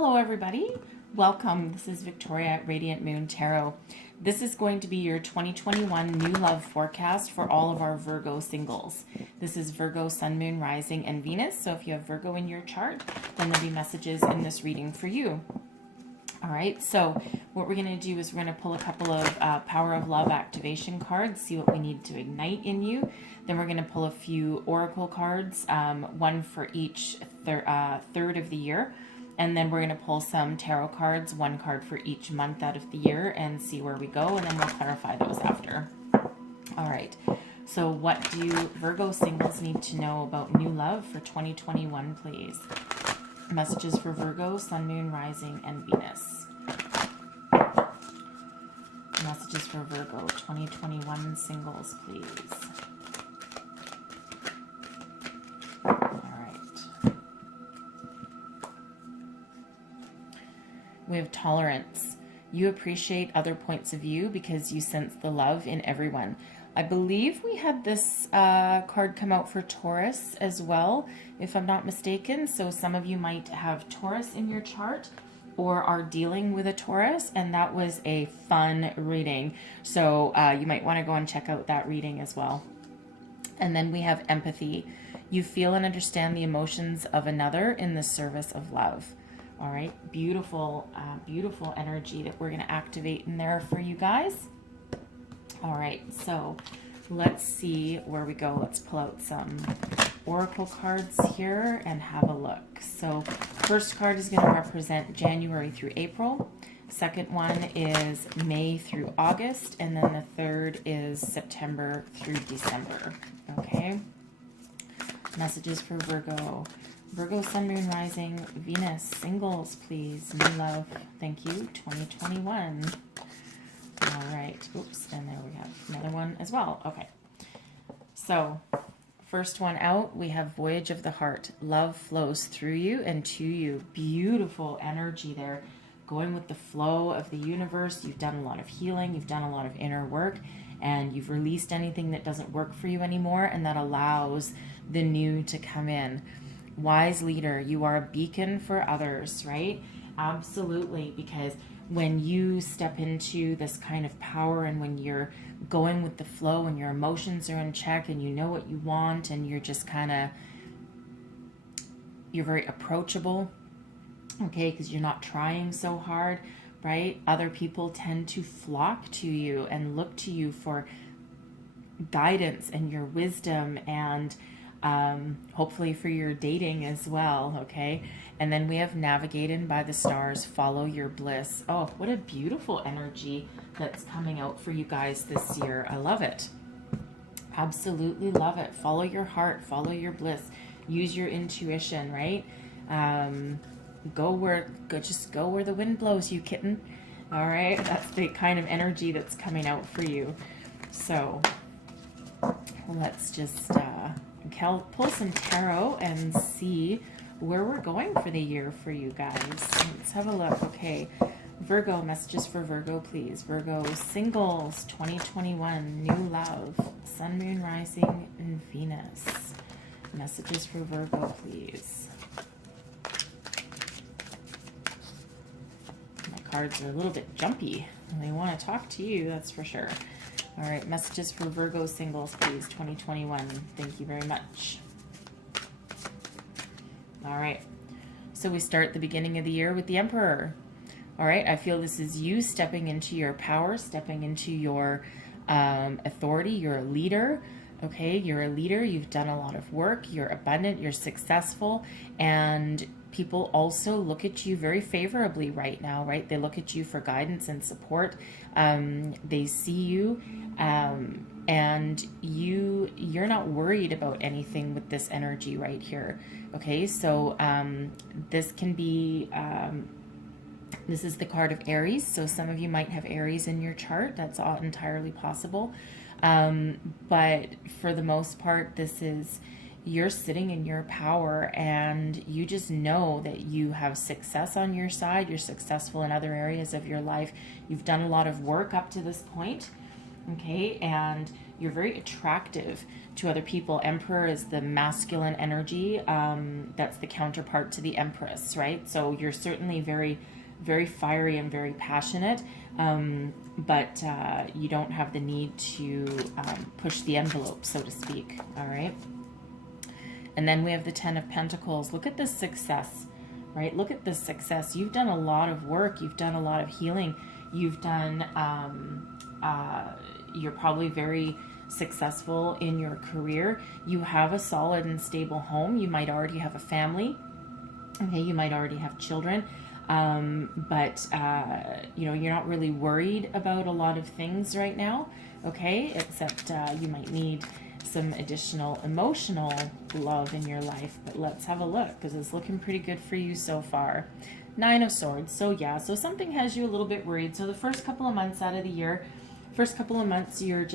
Hello everybody, welcome. This is Victoria at Radiant Moon Tarot. This is going to be your 2021 new love forecast for all of our Virgo singles. This is Virgo, Sun, Moon, Rising, and Venus. So if you have Virgo in your chart, then there'll be messages in this reading for you. All right, so what we're going to do is we're going to pull a couple of Power of Love activation cards, see what we need to ignite in you. Then we're going to pull a few oracle cards, one for each third of the year. And then we're going to pull some tarot cards, one card for each month out of the year, and see where we go, and then we'll clarify those after. All right, so what do Virgo singles need to know about new love for 2021, please? Messages for Virgo, Sun, Moon, Rising, and Venus. Messages for Virgo, 2021 singles, please. We have tolerance. You appreciate other points of view because you sense the love in everyone. I believe we had this card come out for Taurus as well, if I'm not mistaken. So some of you might have Taurus in your chart or are dealing with a Taurus, and that was a fun reading. So you might want to go and check out that reading as well. And then we have empathy. You feel and understand the emotions of another in the service of love. All right, beautiful, beautiful energy that we're going to activate in there for you guys. All right, so let's see where we go. Let's pull out some oracle cards here and have a look. So first card is going to represent January through April. Second one is May through August. And then the third is September through December. Okay, messages for Virgo. Virgo, Sun, Moon, Rising, Venus, singles, please. New love. Thank you. 2021. All right. Oops. And there we have another one as well. Okay. So, first one out, we have Voyage of the Heart. Love flows through you and to you. Beautiful energy there. Going with the flow of the universe. You've done a lot of healing. You've done a lot of inner work. And you've released anything that doesn't work for you anymore. And that allows the new to come in. Wise leader, you are a beacon for others, right? Absolutely, because when you step into this kind of power and when you're going with the flow and your emotions are in check and you know what you want and you're just you're very approachable, okay, because you're not trying so hard, right? Other people tend to flock to you and look to you for guidance and your wisdom and hopefully for your dating as well, okay? And then we have Navigated by the Stars, Follow Your Bliss. Oh, what a beautiful energy that's coming out for you guys this year. I love it. Absolutely love it. Follow your heart, follow your bliss. Use your intuition, right? Just go where the wind blows, you kitten. All right, that's the kind of energy that's coming out for you. So let's just pull some tarot and see where we're going for the year for you guys. Let's have a look. Okay, Virgo, messages for Virgo, please. Virgo singles, 2021, new love, Sun, Moon, Rising, and Venus. Messages for Virgo, please. My cards are a little bit jumpy and they want to talk to you, that's for sure. All right, messages for Virgo singles, please, 2021. Thank you very much. All right, so we start the beginning of the year with the Emperor. All right, I feel this is you stepping into your power, stepping into your authority. You're a leader, okay? You're a leader. You've done a lot of work. You're abundant. You're successful. And people also look at you very favorably right now, right? They look at you for guidance and support. They see you, and you're not worried about anything with this energy right here. Okay, so this can be this is the card of Aries. So some of you might have Aries in your chart. That's all entirely possible. But for the most part, this is you're sitting in your power and you just know that you have success on your side. You're successful in other areas of your life. You've done a lot of work up to this point, okay? And you're very attractive to other people. Emperor is the masculine energy. That's the counterpart to the Empress, right? So you're certainly very, very fiery and very passionate, but you don't have the need to push the envelope, so to speak, all right? And then we have the Ten of Pentacles. Look at this success, right? Look at this success. You've done a lot of work. You've done a lot of healing. You've done, you're probably very successful in your career. You have a solid and stable home. You might already have a family. Okay, you might already have children. But you know, you're not really worried about a lot of things right now, okay? Except you might need some additional emotional love in your life. But let's have a look, because it's looking pretty good for you so far. Nine of Swords. So yeah, so something has you a little bit worried. So the first couple of months out of the year, first couple of months, you're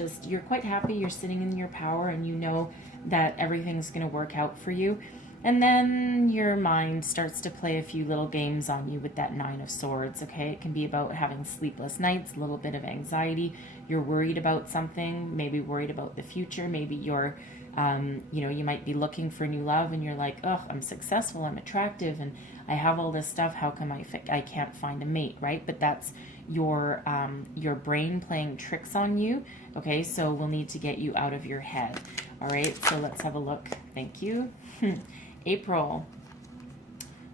quite happy. You're sitting in your power, and you know that everything's going to work out for you. And then your mind starts to play a few little games on you with that Nine of Swords, okay? It can be about having sleepless nights, a little bit of anxiety. You're worried about something, maybe worried about the future. Maybe you're, you know, you might be looking for new love, and you're like, oh, I'm successful, I'm attractive, and I have all this stuff. How come I can't find a mate, right? But that's your brain playing tricks on you, okay? So we'll need to get you out of your head, all right? So let's have a look. Thank you. April.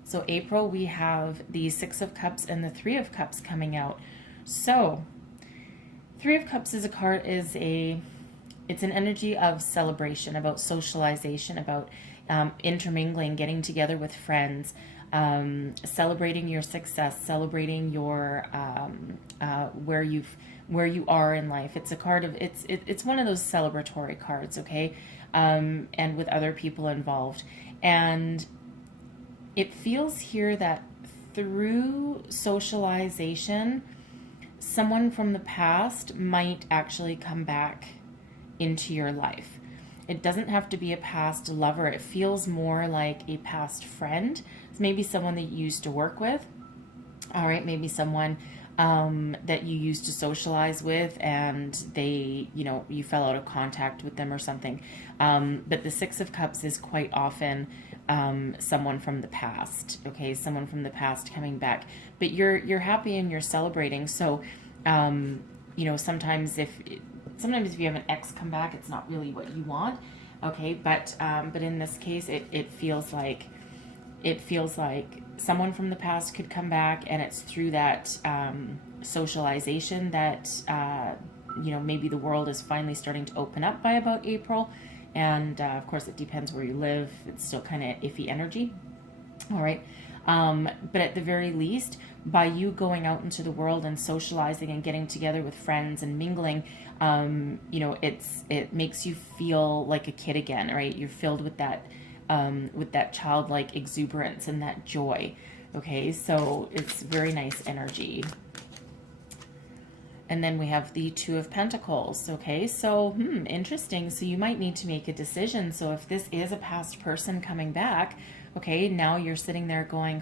So April, we have the Six of Cups and the Three of Cups coming out. So Three of Cups is a card, it's an energy of celebration, about socialization, about intermingling, getting together with friends, celebrating your success, celebrating your where you are in life. It's a card of it's one of those celebratory cards, okay, and with other people involved. And it feels here that through socialization, someone from the past might actually come back into your life. It doesn't have to be a past lover. It feels more like a past friend. It's maybe someone that you used to work with. All right, maybe someone that you used to socialize with, and they, you know, you fell out of contact with them or something. But the Six of Cups is quite often someone from the past, okay? Someone from the past coming back. But you're happy and you're celebrating. So, you know, sometimes if you have an ex come back, it's not really what you want, okay? But in this case, it feels like someone from the past could come back, and it's through that socialization that you know, maybe the world is finally starting to open up by about April. And of course, it depends where you live. It's still kind of iffy energy. All right. But at the very least, by you going out into the world and socializing and getting together with friends and mingling, you know, it makes you feel like a kid again, right? You're filled with that childlike exuberance and that joy. Okay, so it's very nice energy. And then we have the Two of Pentacles. Okay, so interesting. So you might need to make a decision. So if this is a past person coming back, okay, now you're sitting there going,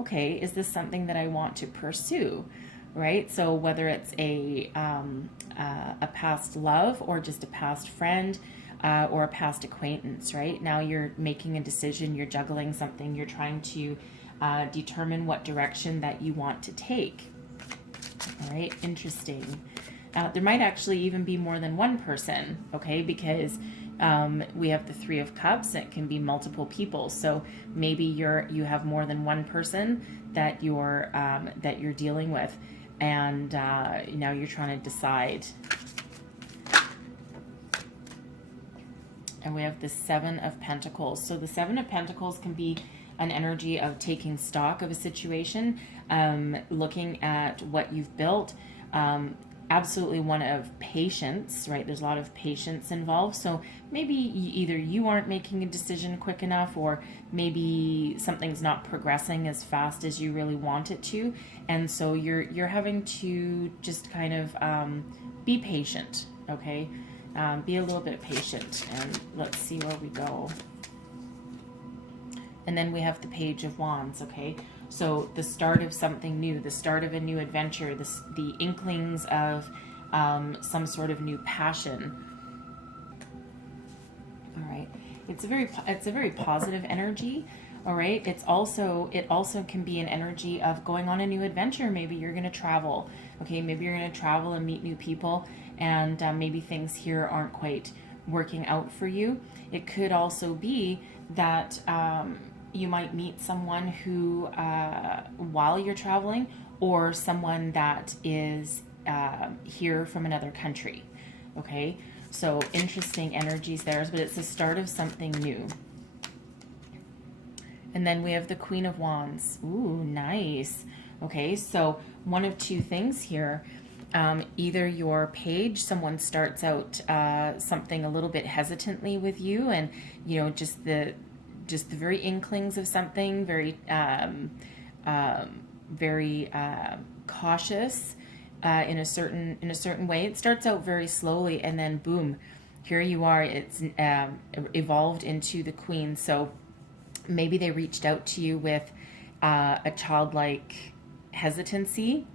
okay, is this something that I want to pursue, right? So whether it's a past love or just a past friend, or a past acquaintance, right? Now you're making a decision, you're juggling something, you're trying to determine what direction that you want to take. All right, interesting. There might actually even be more than one person, okay? Because we have the Three of Cups. It can be multiple people. So maybe you have more than one person that you're dealing with, and now you're trying to decide. And we have the Seven of Pentacles. So the Seven of Pentacles can be an energy of taking stock of a situation, looking at what you've built. Absolutely one of patience, right? There's a lot of patience involved. So maybe either you aren't making a decision quick enough, or maybe something's not progressing as fast as you really want it to. And so you're having to just kind of be patient, okay? Be a little bit patient, and let's see where we go. And then we have the Page of Wands, okay? So the start of something new, the start of a new adventure, the inklings of some sort of new passion, It's a very positive energy. All right. It also can be an energy of going on a new adventure. Maybe you're going to travel. Okay. Maybe you're going to travel and meet new people, and maybe things here aren't quite working out for you. It could also be that you might meet someone who, while you're traveling, or someone that is here from another country. Okay. So interesting energies there, but it's the start of something new. And then we have the Queen of Wands. Ooh, nice. Okay, so one of two things here. Either your page, someone starts out something a little bit hesitantly with you, and you know, just the very inklings of something, very cautious in a certain way. It starts out very slowly, and then boom, here you are. It's evolved into the Queen. So maybe they reached out to you with a childlike hesitancy,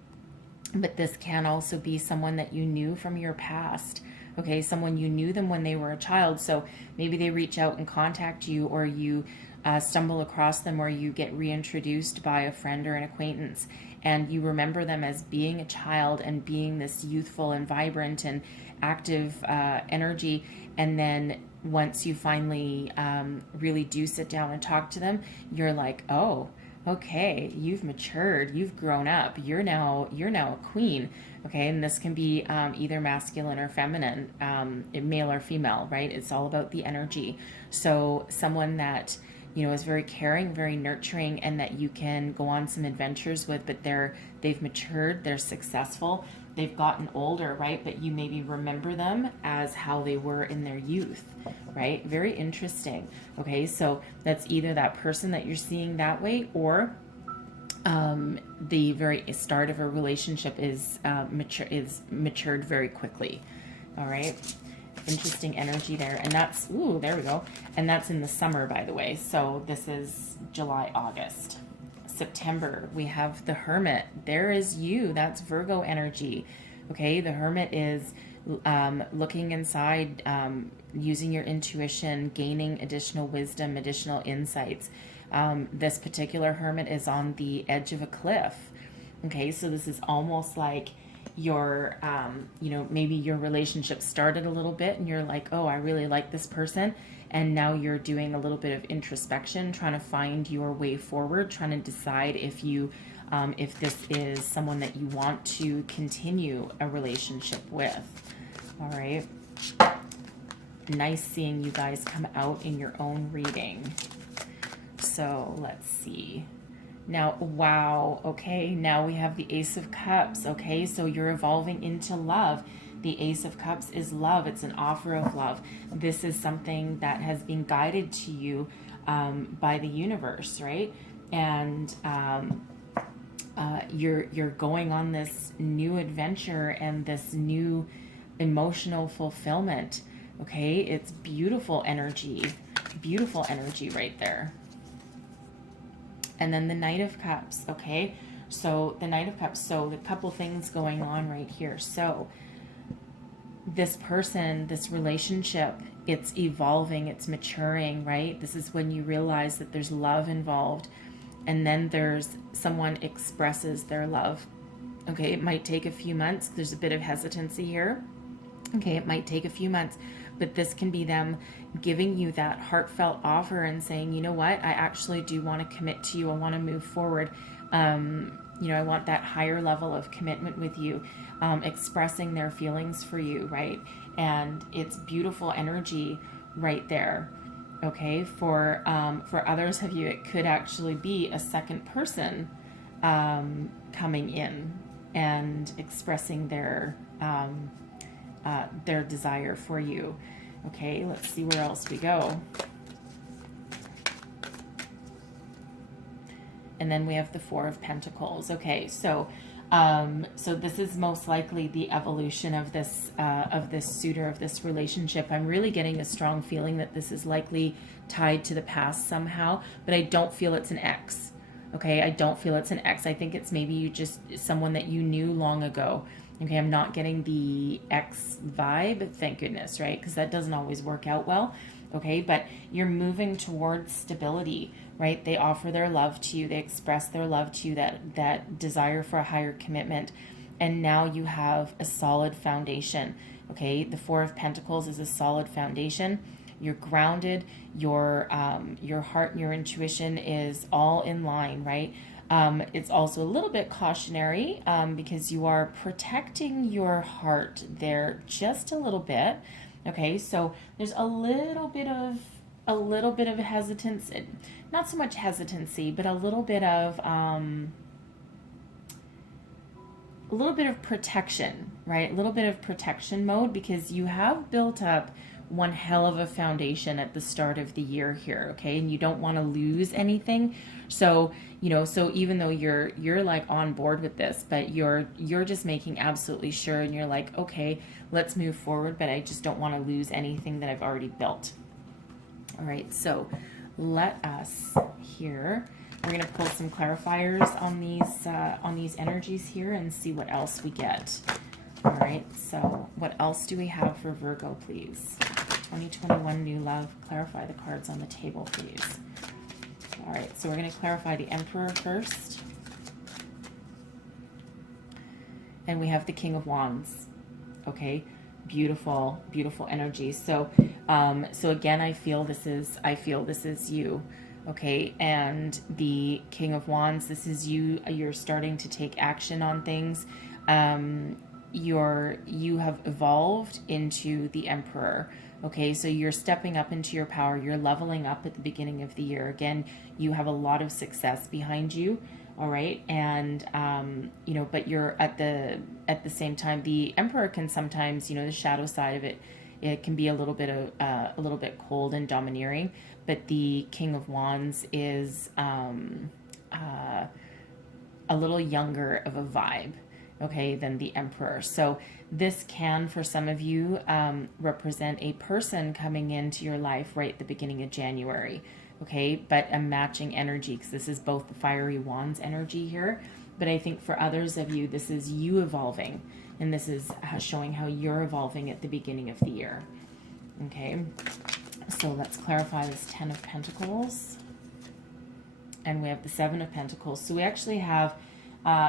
but this can also be someone that you knew from your past. Okay, someone you knew them when they were a child. So maybe they reach out and contact you, or you stumble across them, or you get reintroduced by a friend or an acquaintance, and you remember them as being a child and being this youthful and vibrant and active energy. And then once you finally really do sit down and talk to them, you're like, oh, okay, you've matured, you've grown up, you're now a queen. Okay, and this can be either masculine or feminine, male or female, right? It's all about the energy. So someone that, you know, is very caring, very nurturing, and that you can go on some adventures with, but they've matured, they're successful, they've gotten older, right? But you maybe remember them as how they were in their youth, right? Very interesting. Okay, so that's either that person that you're seeing that way, or the very start of a relationship is matured very quickly. All right. Interesting energy there. And that's, ooh, there we go. And that's in the summer, by the way. So this is July, August. September, we have the Hermit. There is you. That's Virgo energy. Okay, the Hermit is looking inside, using your intuition, gaining additional wisdom, additional insights. This particular Hermit is on the edge of a cliff. Okay, so this is almost like your, you know, maybe your relationship started a little bit and you're like, oh, I really like this person. And now you're doing a little bit of introspection, trying to find your way forward, trying to decide if you, if this is someone that you want to continue a relationship with. All right. Nice seeing you guys come out in your own reading. So let's see. Now, wow, okay, now we have the Ace of Cups, okay, so you're evolving into love. The Ace of Cups is love. It's an offer of love. This is something that has been guided to you by the universe, right? And you're going on this new adventure and this new emotional fulfillment, okay? It's beautiful energy right there. And then the Knight of Cups, okay? So the Knight of Cups, so the couple things going on right here. So this person, this relationship, it's evolving, it's maturing, right? This is when you realize that there's love involved. And then there's someone expresses their love. Okay, it might take a few months. There's a bit of hesitancy here. Okay, it might take a few months, but this can be them giving you that heartfelt offer and saying, you know what, I actually do want to commit to you. I want to move forward. You know, I want that higher level of commitment with you, expressing their feelings for you, right? And it's beautiful energy right there. Okay, for others of you, it could actually be a second person coming in and expressing their desire for you. Okay, let's see where else we go. And then we have the Four of Pentacles. Okay, so so this is most likely the evolution of this suitor, of this relationship. I'm really getting a strong feeling that this is likely tied to the past somehow, but I don't feel it's an ex. Okay, I don't feel it's an ex. I think it's maybe you just someone that you knew long ago. Okay, I'm not getting the ex vibe, thank goodness, right? Because that doesn't always work out well. okay? But you're moving towards stability, right? They offer their love to you. They express their love to you, that desire for a higher commitment. And now you have a solid foundation, okay? The Four of Pentacles is a solid foundation. You're grounded. Your heart and your intuition is all in line, right? It's also a little bit cautionary because you are protecting your heart there just a little bit. Okay, so there's a little bit of hesitance, not so much hesitancy, but a little bit of protection, right? A little bit of protection mode, because you have built up one hell of a foundation at the start of the year here, okay? And you don't want to lose anything. So, so even though you're like on board with this, but you're just making absolutely sure, and you're like, okay, let's move forward, but I just don't want to lose anything that I've already built. All right, so let us here. We're going to pull some clarifiers on these energies here and see what else we get. All right, so what else do we have for Virgo, please? 2021 new love. Clarify the cards on the table, please. All right, so we're going to clarify the Emperor first. And we have the King of Wands. Okay, beautiful, beautiful energy. So, so again, I feel this is you. Okay, and the King of Wands, this is you. You're starting to take action on things. You have evolved into the Emperor. Okay, so you're stepping up into your power. You're leveling up at the beginning of the year. Again, you have a lot of success behind you. All right, and but you're at the same time, the Emperor can sometimes, the shadow side of it can be a little bit cold and domineering, but the King of Wands is a little younger of a vibe, okay, than the Emperor. So this can, for some of you, represent a person coming into your life right at the beginning of January, okay, but a matching energy, because this is both the fiery wands energy here, but I think for others of you, this is you evolving, and this is showing how you're evolving at the beginning of the year. Okay, so let's clarify this Ten of Pentacles, and we have the Seven of Pentacles. So we actually have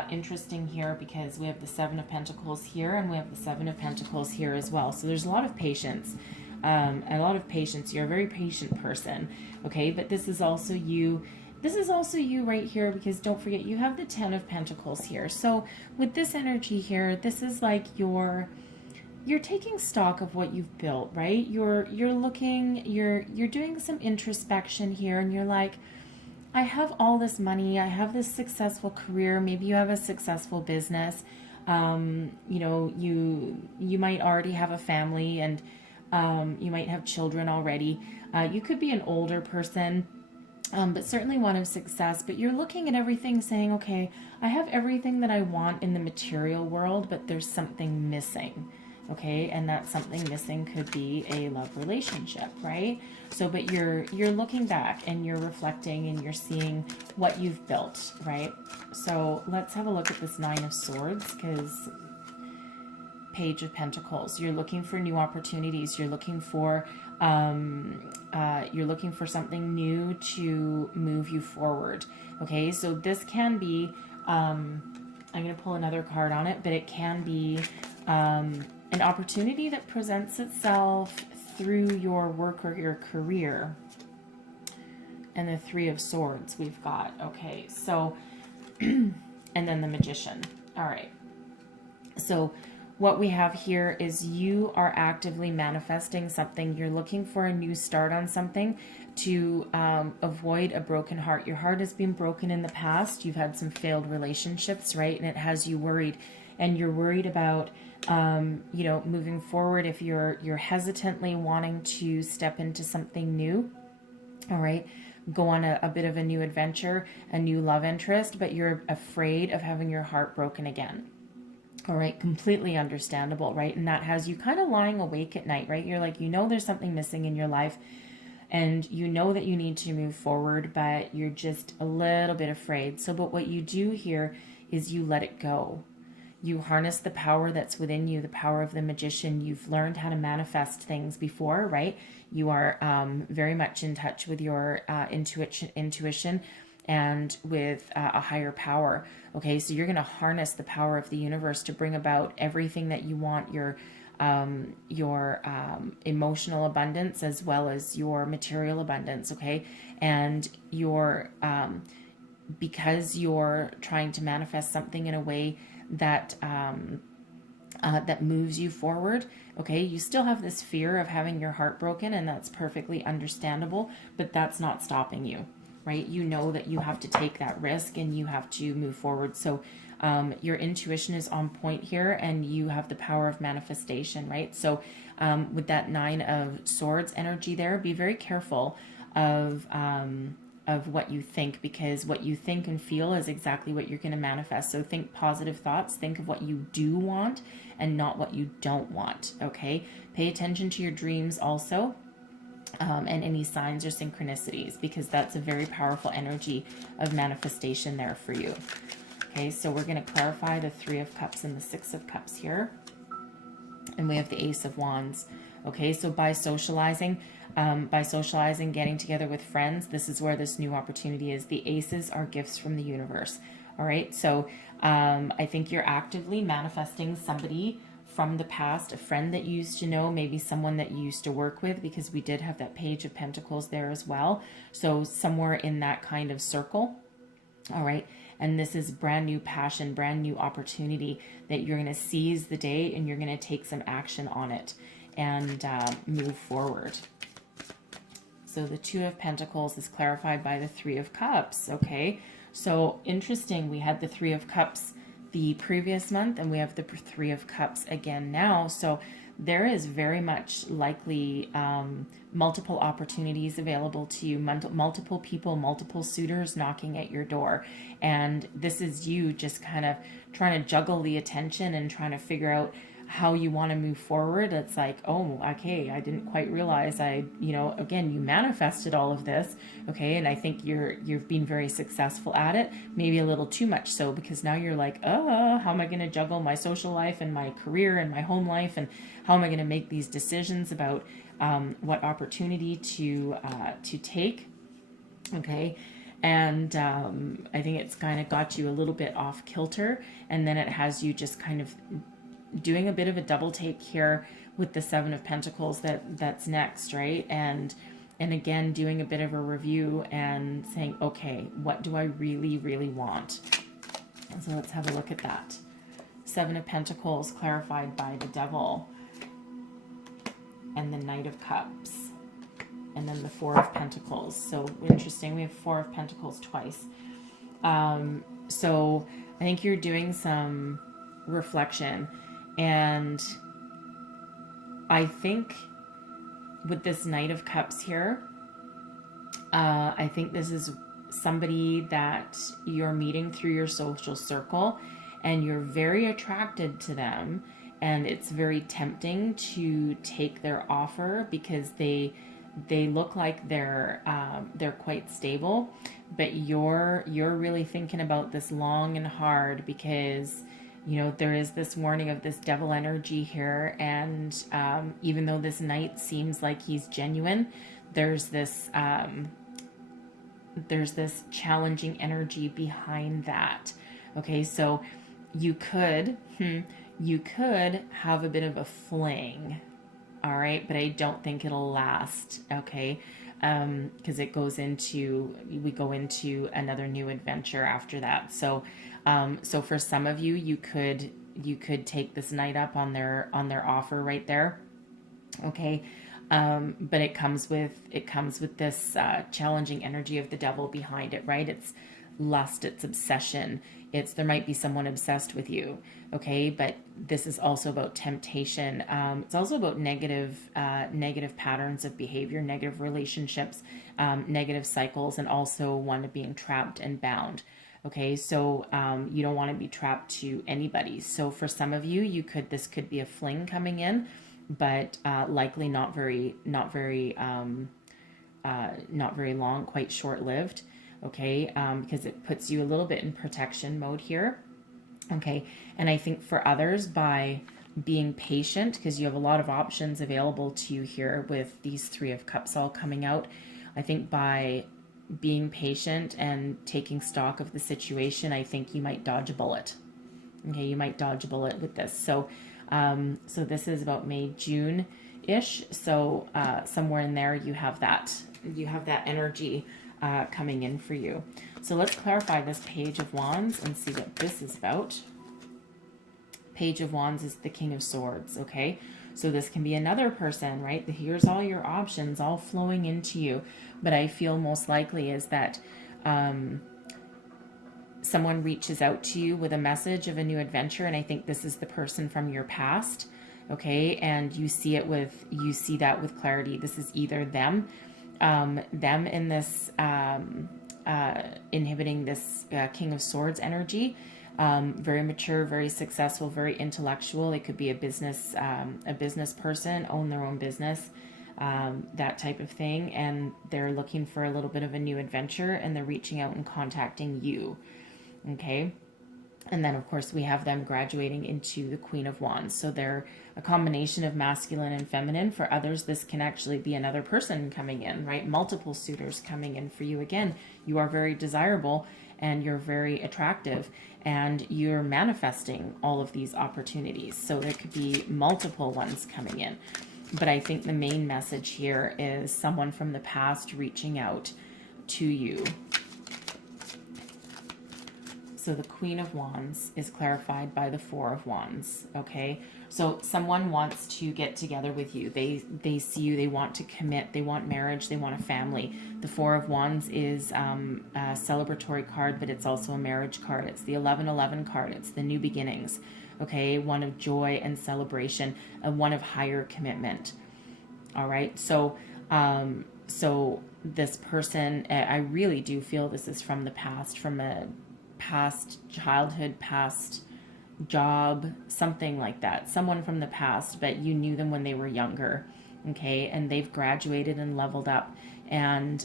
interesting here, because we have the Seven of Pentacles here, and we have the Seven of Pentacles here as well. So there's a lot of patience. You're a very patient person, okay? But this is also you. This is also you right here, because don't forget, you have the Ten of Pentacles here. So with this energy here, this is like you're taking stock of what you've built, right? You're doing some introspection here, and you're like, I have all this money, I have this successful career, maybe you have a successful business, you might already have a family, and you might have children already. You could be an older person, but certainly one of success, but you're looking at everything saying, okay, I have everything that I want in the material world, but there's something missing. Okay, and that something missing could be a love relationship, right? So, but you're looking back, and you're reflecting, and you're seeing what you've built, right? So let's have a look at this Nine of Swords, because Page of Pentacles. You're looking for new opportunities. You're looking for something new to move you forward. Okay, so this can be. I'm going to pull another card on it, but it can be an opportunity that presents itself through your work or your career. And the Three of Swords we've got. Okay, so, and then the Magician. All right. So what we have here is you are actively manifesting something. You're looking for a new start on something to avoid a broken heart. Your heart has been broken in the past. You've had some failed relationships, right? And it has you worried. And you're worried about moving forward, if you're hesitantly wanting to step into something new, all right, go on a bit of a new adventure, a new love interest, but you're afraid of having your heart broken again. All right, completely understandable, right? And that has you kind of lying awake at night, right? You're like, there's something missing in your life, and you know that you need to move forward, but you're just a little bit afraid. So, but what you do here is you let it go. You harness the power that's within you, the power of the magician. You've learned how to manifest things before, right? You are very much in touch with your intuition and with a higher power. Okay, so you're going to harness the power of the universe to bring about everything that you want, your emotional abundance as well as your material abundance. Okay, and your because you're trying to manifest something in a way that that moves you forward. Okay, you still have this fear of having your heart broken, and that's perfectly understandable, but that's not stopping you, right? You know that you have to take that risk and you have to move forward. So your intuition is on point here, and you have the power of manifestation, right? So with that Nine of Swords energy there, be very careful of what you think, because what you think and feel is exactly what you're going to manifest. So think positive thoughts, think of what you do want and not what you don't want. Okay, pay attention to your dreams also, and any signs or synchronicities, because that's a very powerful energy of manifestation there for you. Okay, so we're going to clarify the Three of Cups and the Six of Cups here, and we have the Ace of Wands. Okay, so by socializing, getting together with friends, this is where this new opportunity is. The aces are gifts from the universe. All right, so I think you're actively manifesting somebody from the past, a friend that you used to know, maybe someone that you used to work with, because we did have that Page of Pentacles there as well. So somewhere in that kind of circle. All right, and this is brand new passion, brand new opportunity that you're going to seize the day, and you're going to take some action on it and move forward. So the Two of Pentacles is clarified by the Three of Cups. Okay, so interesting. We had the Three of Cups the previous month, and we have the Three of Cups again now. So there is very much likely multiple opportunities available to you, multiple people, multiple suitors knocking at your door. And this is you just kind of trying to juggle the attention and trying to figure out how you want to move forward. It's like, oh, okay, I didn't quite realize again, you manifested all of this. Okay, and I think you've been very successful at it, maybe a little too much so, because now you're like, oh, how am I going to juggle my social life and my career and my home life, and how am I going to make these decisions about what opportunity to take. Okay, and I think it's kind of got you a little bit off kilter, and then it has you just kind of doing a bit of a double take here with the Seven of Pentacles that's next, right? And again, doing a bit of a review and saying, okay, what do I really, really want? And so let's have a look at that. Seven of Pentacles clarified by the Devil and the Knight of Cups, and then the Four of Pentacles. So interesting, we have Four of Pentacles twice. So I think you're doing some reflection, and I think with this Knight of Cups here, I think this is somebody that you're meeting through your social circle, and you're very attracted to them, and it's very tempting to take their offer because they look like they're quite stable, but you're really thinking about this long and hard, because there is this warning of this devil energy here, and even though this knight seems like he's genuine, there's this challenging energy behind that. Okay, so you could have a bit of a fling, all right, but I don't think it'll last. Okay, because we go into another new adventure after that. So for some of you, you could take this knight up on their offer right there. Okay, but it comes with this challenging energy of the devil behind it, right? It's lust, it's obsession, there might be someone obsessed with you. Okay, but this is also about temptation. It's also about negative patterns of behavior, negative relationships, negative cycles, and also one of being trapped and bound. Okay, so you don't want to be trapped to anybody. So for some of you, this could be a fling coming in, but likely not very long, quite short lived. Okay, because it puts you a little bit in protection mode here. Okay. And I think for others, by being patient, because you have a lot of options available to you here with these Three of Cups all coming out, I think by being patient and taking stock of the situation, I think you might dodge a bullet. Okay, you might dodge a bullet with this. So, so this is about May, June ish. So somewhere in there, you have that energy coming in for you. So let's clarify this Page of Wands and see what this is about. Page of Wands is the King of Swords, okay? So this can be another person, right? Here's all your options all flowing into you. But I feel most likely is that someone reaches out to you with a message of a new adventure, and I think this is the person from your past, okay? And you see that with clarity. This is either them in this inhibiting this King of Swords energy. Very mature, very successful, very intellectual. It could be a business person, own their own business, that type of thing. And they're looking for a little bit of a new adventure, and they're reaching out and contacting you. Okay. And then, of course, we have them graduating into the Queen of Wands. So they're a combination of masculine and feminine. For others, this can actually be another person coming in, right? Multiple suitors coming in for you. Again, you are very desirable and you're very attractive and you're manifesting all of these opportunities. So there could be multiple ones coming in. But I think the main message here is someone from the past reaching out to you. So the Queen of Wands is clarified by the Four of Wands, okay? So someone wants to get together with you. They see you, they want to commit, they want marriage, they want a family. The Four of Wands is a celebratory card, but it's also a marriage card. It's the 1111 card. It's the new beginnings, okay? One of joy and celebration, and one of higher commitment, all right? So, so this person, I really do feel this is from the past, from a past childhood, past job, something like that. Someone from the past, but you knew them when they were younger, okay? And they've graduated and leveled up, and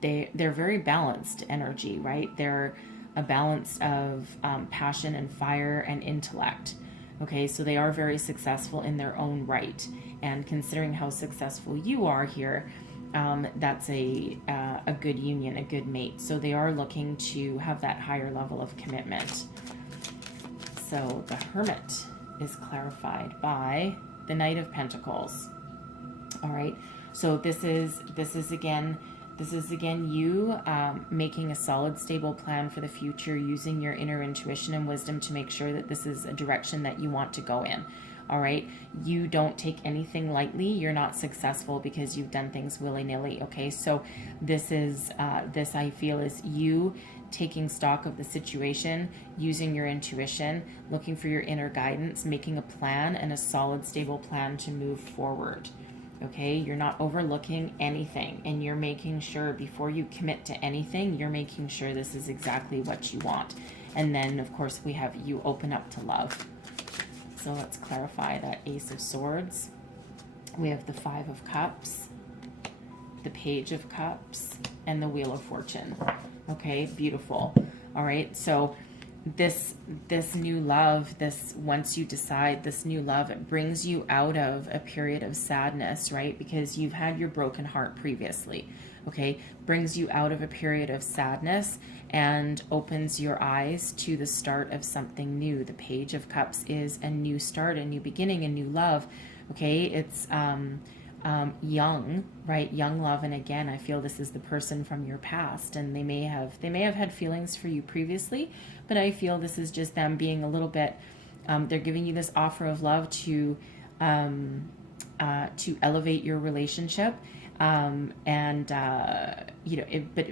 they're very balanced energy, right? They're a balance of passion and fire and intellect, okay? So they are very successful in their own right, and considering how successful you are here, that's a good union, a good mate. So they are looking to have that higher level of commitment. So the Hermit is clarified by the Knight of Pentacles. All right. So this is again you making a solid, stable plan for the future, using your inner intuition and wisdom to make sure that this is a direction that you want to go in. All right. You don't take anything lightly. You're not successful because you've done things willy-nilly. Okay. So this is, this I feel is you taking stock of the situation, using your intuition, looking for your inner guidance, making a plan and a solid, stable plan to move forward. Okay. You're not overlooking anything, and you're making sure before you commit to anything, you're making sure this is exactly what you want. And then of course we have you open up to love. So let's clarify that Ace of Swords. We have the Five of Cups, the Page of Cups, and the Wheel of Fortune. Okay, beautiful. All right, so this new love, once you decide this new love, it brings you out of a period of sadness, right? Because you've had your broken heart previously. Okay, brings you out of a period of sadness and opens your eyes to the start of something new. The Page of Cups is a new start, a new beginning, a new love. Okay, it's young, right? Young love. And again, I feel this is the person from your past, and they may have had feelings for you previously, but I feel this is just them being a little bit, they're giving you this offer of love to elevate your relationship. You know, but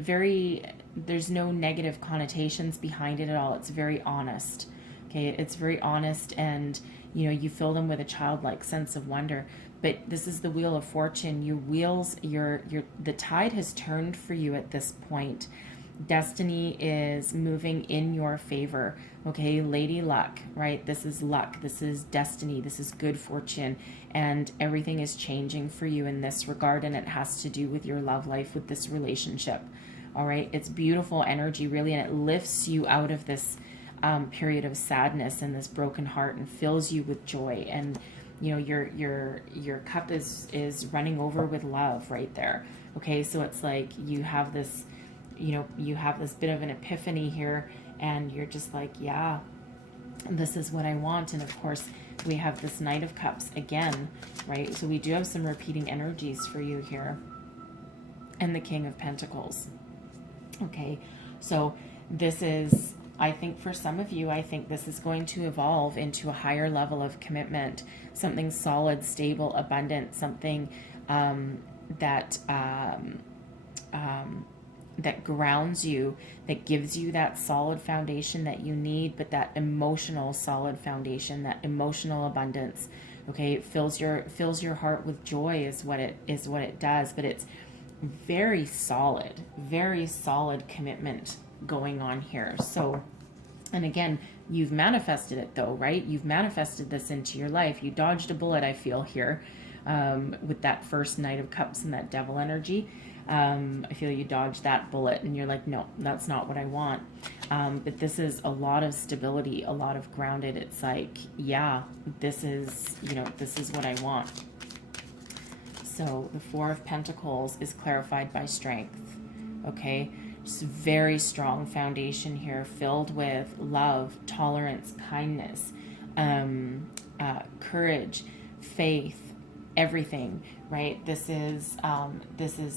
there's no negative connotations behind it at all. It's very honest. Okay. It's very honest, and, you know, you fill them with a childlike sense of wonder. But this is the Wheel of Fortune. The tide has turned for you at this point. Destiny is moving in your favor. Okay, Lady Luck, right? This is luck. This is destiny. This is good fortune. And everything is changing for you in this regard. And it has to do with your love life, with this relationship. All right, it's beautiful energy, really. And it lifts you out of this period of sadness and this broken heart, and fills you with joy. And you know, your cup is running over with love right there. Okay, so it's like you have this, you know, you have this bit of an epiphany here, and you're just like, yeah, this is what I want. And of course, we have this Knight of Cups again, right? So we do have some repeating energies for you here. And the King of Pentacles. Okay, so this is, I think for some of you, I think this is going to evolve into a higher level of commitment, something solid, stable, abundant, something that grounds you, that gives you that solid foundation that you need, but that emotional solid foundation, that emotional abundance. Okay, it fills your heart with joy is what it does, but it's very solid commitment going on here. So, and again, you've manifested it though, right? You've manifested this into your life. You dodged a bullet, I feel here, with that first Knight of Cups and that Devil energy. I feel you dodged that bullet and you're like, no, that's not what I want. But this is a lot of stability, a lot of grounded. It's like, yeah, this is, you know, this is what I want. So the Four of Pentacles is clarified by strength. Okay, just very strong foundation here, filled with love, tolerance, kindness, courage, faith, everything. Right. This is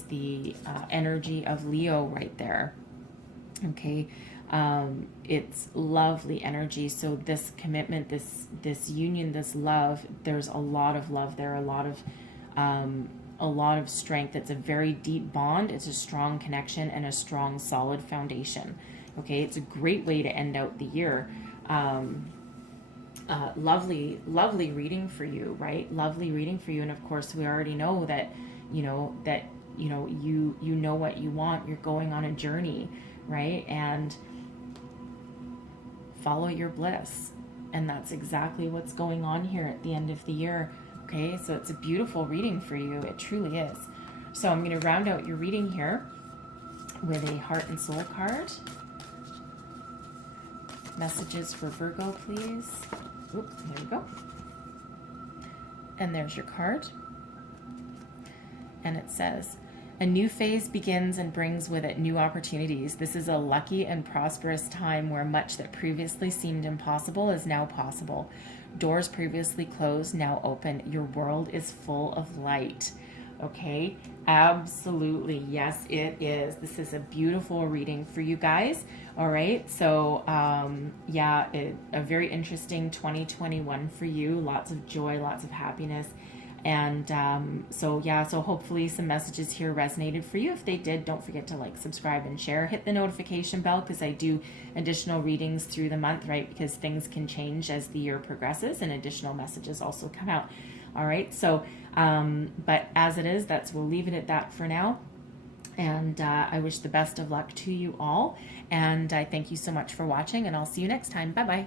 the energy of Leo right there. Okay. It's lovely energy. So this commitment, this union, this love, there's a lot of love there, a lot of strength. It's a very deep bond. It's a strong connection and a strong, solid foundation. Okay, it's a great way to end out the year. Lovely reading for you, right? Lovely reading for you. And of course, we already know that, you know what you want. You're going on a journey, right? And follow your bliss. And that's exactly what's going on here at the end of the year. Okay, so it's a beautiful reading for you. It truly is. So I'm going to round out your reading here with a Heart and Soul card. Messages for Virgo, please. Oop, there we go. And there's your card. And it says, a new phase begins and brings with it new opportunities. This is a lucky and prosperous time where much that previously seemed impossible is now possible. Doors previously closed now open. Your world is full of light. Okay, absolutely. Yes, it is. This is a beautiful reading for you guys. All right, so yeah, a very interesting 2021 for you. Lots of joy, lots of happiness. And so hopefully some messages here resonated for you. If they did, don't forget to like, subscribe, and share. Hit the notification bell, because I do additional readings through the month, right? Because things can change as the year progresses and additional messages also come out. All right, so but as it is, we'll leave it at that for now. And I wish the best of luck to you all. And I thank you so much for watching, and I'll see you next time. Bye-bye.